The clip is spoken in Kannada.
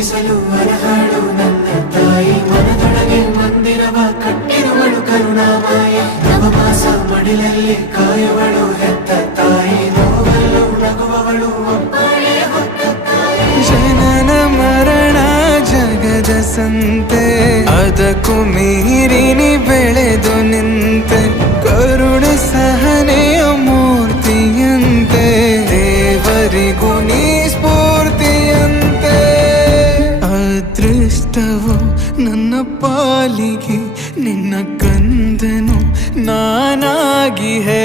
ಪೂಜಿಸಲು ಅರಹಾಳು ನನ್ನ ತಾಯಿ ಮನದೊಳಗೆ ಮಂದಿರವ ಕಟ್ಟಿರುವಳು ಕರುಣಾಮಾಯಿ ನವಮಾಸ ಮಡಿಲಲ್ಲಿ ಕಾಯುವಳು ಹೆತ್ತ ತಾಯಿ ನೋವಲ್ಲೂ ನಗುವವಳು ಒಬ್ಬಳೇ ಹೊತ್ತ ತಾಯಿ ಜನನ ಮರಣ ಜಗದ ಸಂತೆ ಅದಕ್ಕೂ ಮೀರಿನಿ ಬೆಳೆದು ನಿಂತೆ ಕರುಣೆ ಸಹನೆಯ ಮೂರ್ತಿಯಂತೆ ದೇವರಿಗೂ ನೀ ಸ್ಫೂರ್ತಿಯಂತೆ ಅದೃಷ್ಟವು ನನ್ನ ಪಾಲಿಗೆ ನಿನ್ನ ಕಂದನು ನಾನಾಗಿ ಹೇ